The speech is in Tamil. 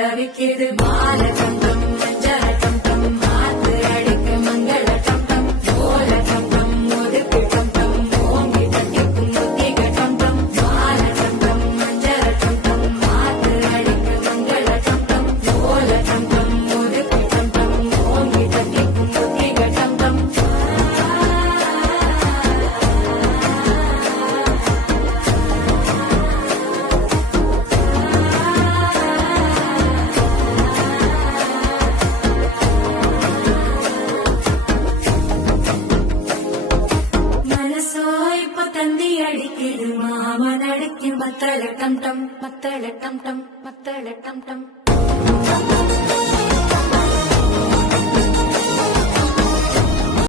தவிக்கிது மால டம் டம் மஞ்சள டம் டம் மாத்து அடிக்கு மங்கள டம் டம் ஓல டம் டம் ஒதுக்கு டம் டம் ஓங்கி தட்டிக்கும் புத்திக டம் டம் மால டம் டம் மஞ்சள டம் டம் மாத்து அடிக்கு மங்கள டம் டம் ஓல டம் டம் ஒதுக்கு டம் டம் ஓங்கி தட்டிக்கும் புத்திக டம் டம் தந்தி அடிக்கிது மாமன் அடிக்கு மத்தள டம் டம் மத்தள டம் டம் மத்தள டம் டம்